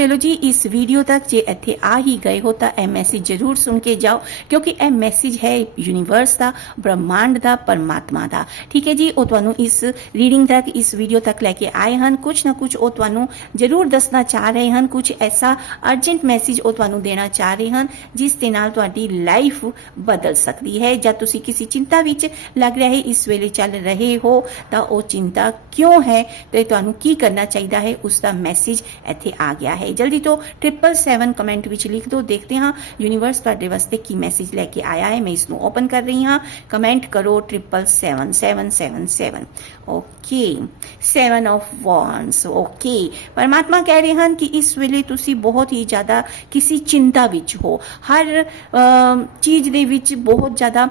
ਚਲੋ ਜੀ ਇਸ ਵੀਡੀਓ ਤੱਕ ਜੇ ਇੱਥੇ ਆ ਹੀ ਗਏ ਹੋ ਤਾਂ ਇਹ ਮੈਸੇਜ ਜ਼ਰੂਰ ਸੁਣ ਕੇ ਜਾਓ ਕਿਉਂਕਿ ਇਹ ਮੈਸੇਜ ਹੈ ਯੂਨੀਵਰਸ ਦਾ ਬ੍ਰਹਮਾਂਡ ਦਾ ਪਰਮਾਤਮਾ ਦਾ ਠੀਕ ਹੈ ਜੀ ਉਹ ਤੁਹਾਨੂੰ ਇਸ ਰੀਡਿੰਗ ਤੱਕ ਇਸ ਵੀਡੀਓ ਤੱਕ ਲੈ ਕੇ ਆਏ ਹਨ ਕੁਝ ਨਾ ਕੁਝ ਉਹ ਤੁਹਾਨੂੰ ਜ਼ਰੂਰ ਦੱਸਣਾ ਚਾਹ ਰਹੇ ਹਨ ਕੁਝ ਐਸਾ ਅਰਜੈਂਟ ਮੈਸੇਜ ਉਹ ਤੁਹਾਨੂੰ ਦੇਣਾ ਚਾਹ ਰਹੇ ਹਨ ਜਿਸ ਦੇ ਨਾਲ ਤੁਹਾਡੀ ਲਾਈਫ ਬਦਲ ਸਕਦੀ ਹੈ ਜਾਂ ਤੁਸੀਂ ਕਿਸੇ ਚਿੰਤਾ ਵਿੱਚ ਲੱਗ ਰਿਹਾ ਹੈ ਇਸ ਵੇਲੇ ਚੱਲ ਰਹੇ ਹੋ ਤਾਂ ਉਹ ਚਿੰਤਾ ਕਿਉਂ ਹੈ ਤੇ ਤੁਹਾਨੂੰ ਕੀ ਕਰਨਾ ਚਾਹੀਦਾ ਹੈ ਉਸ ਦਾ ਮੈਸੇਜ ਇੱਥੇ ਆ ਗਿਆ ਹੈ ਜਲਦੀ ਤੋਂ 777 ਕਮੈਂਟ ਵਿੱਚ ਲਿਖ ਦਿਓ। ਦੇਖਦੇ ਹਾਂ ਯੂਨੀਵਰਸ ਤੁਹਾਡੇ ਵਾਸਤੇ ਕੀ ਮੈਸੇਜ ਲੈ ਕੇ ਆਇਆ ਹੈ। ਮੈਂ ਇਸ ਨੂੰ ਓਪਨ ਕਰ ਰਹੀ ਹਾਂ। ਕਮੈਂਟ ਕਰੋ 77777 ਓਕੇ 7 ਆਫ ਵਾਂਡਸ ਓਕੇ ਪਰਮਾਤਮਾ ਕਹਿ ਰਹੇ ਹਨ ਕਿ ਇਸ ਵੇਲੇ ਤੁਸੀਂ ਬਹੁਤ ਹੀ ਜ਼ਿਆਦਾ ਕਿਸੇ ਚਿੰਤਾ ਵਿੱਚ ਹੋ। ਹਰ ਚੀਜ਼ ਦੇ ਵਿੱਚ ਬਹੁਤ ਜ਼ਿਆਦਾ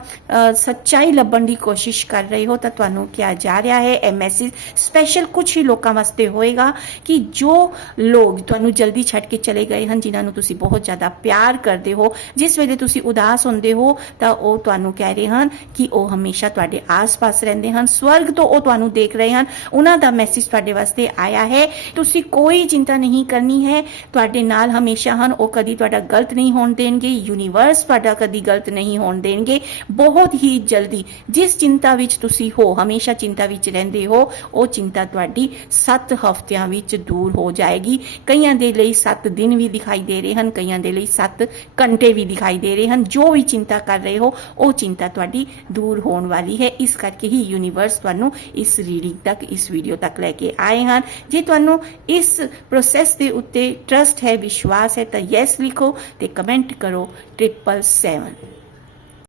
ਸੱਚਾਈ ਲੱਭਣ ਦੀ ਕੋਸ਼ਿਸ਼ ਕਰ ਰਹੇ ਹੋ ਤਾਂ ਤੁਹਾਨੂੰ ਕਿਹਾ ਜਾ ਰਿਹਾ ਹੈ। ਇਹ ਮੈਸੇਜ ਸਪੈਸ਼ਲ ਕੁਝ ਹੀ ਲੋਕਾਂ ਵਾਸਤੇ ਹੋਏਗਾ ਕਿ ਜੋ ਲੋਕ ਤੁਹਾਨੂੰ ਜਲਦੀ ਛੱਡ ਕੇ ਚਲੇ ਗਏ ਹਨ, ਜਿਨ੍ਹਾਂ ਨੂੰ ਤੁਸੀਂ ਬਹੁਤ ਜ਼ਿਆਦਾ ਪਿਆਰ ਕਰਦੇ ਹੋ। ਜਿਸ ਵੇਲੇ ਤੁਸੀਂ ਉਦਾਸ ਹੁੰਦੇ ਹੋ, ਤਾਂ ਉਹ ਤੁਹਾਨੂੰ ਕਹਿ ਰਹੇ ਹਨ ਕਿ ਉਹ ਹਮੇਸ਼ਾ ਤੁਹਾਡੇ ਆਸ-ਪਾਸ ਰਹਿੰਦੇ ਹਨ, ਸਵਰਗ ਤੋਂ ਉਹ ਤੁਹਾਨੂੰ ਦੇਖ ਰਹੇ ਹਨ। ਉਹਨਾਂ ਦਾ ਮੈਸੇਜ ਤੁਹਾਡੇ ਵਾਸਤੇ ਆਇਆ ਹੈ, ਤੁਸੀਂ ਕੋਈ ਚਿੰਤਾ ਨਹੀਂ ਕਰਨੀ ਹੈ। ਤੁਹਾਡੇ ਨਾਲ ਹਮੇਸ਼ਾ ਹਨ, ਉਹ ਕਦੀ ਤੁਹਾਡਾ ਗਲਤ ਨਹੀਂ ਹੋਣ ਦੇਣਗੇ ਯੂਨੀਵਰਸ ਤੁਹਾਡਾ ਕਦੀ ਗਲਤ ਨਹੀਂ ਹੋਣ ਦੇਣਗੇ। ਬਹੁਤ ਹੀ ਜਲਦੀ ਜਿਸ ਚਿੰਤਾ ਵਿੱਚ ਤੁਸੀਂ ਹੋ, ਹਮੇਸ਼ਾ ਚਿੰਤਾ ਵਿੱਚ ਰਹਿੰਦੇ ਹੋ, ਉਹ ਚਿੰਤਾ ਤੁਹਾਡੀ 7 ਹਫ਼ਤਿਆਂ ਵਿੱਚ ਦੂਰ ਹੋ ਜਾਏਗੀ। ਕਈਆਂ ਦੇ ਦੇ ਲਈ 7 ਦਿਨ ਵੀ ਦਿਖਾਈ ਦੇ ਰਹੇ ਹਨ, ਕਈਆਂ ਦੇ ਲਈ 7 ਘੰਟੇ ਵੀ ਦਿਖਾਈ ਦੇ ਰਹੇ ਹਨ। ਜੋ ਵੀ ਚਿੰਤਾ ਕਰ ਰਹੇ ਹੋ, ਉਹ ਚਿੰਤਾ ਤੁਹਾਡੀ ਦੂਰ ਹੋਣ ਵਾਲੀ ਹੈ। ਇਸ ਕਰਕੇ ਹੀ ਯੂਨੀਵਰਸ ਤੁਹਾਨੂੰ ਇਸ ਰੀਡਿੰਗ ਤੱਕ, ਇਸ ਵੀਡੀਓ ਤੱਕ ਲੈ ਕੇ ਆਏ ਹਨ। ਜੇ ਤੁਹਾਨੂੰ ਇਸ ਪ੍ਰੋਸੈਸ ਦੇ ਉੱਤੇ ਟਰਸਟ ਹੈ, ਵਿਸ਼ਵਾਸ ਹੈ, ਤਾਂ ਯੈਸ ਲਿਖੋ ਤੇ ਕਮੈਂਟ ਕਰੋ 777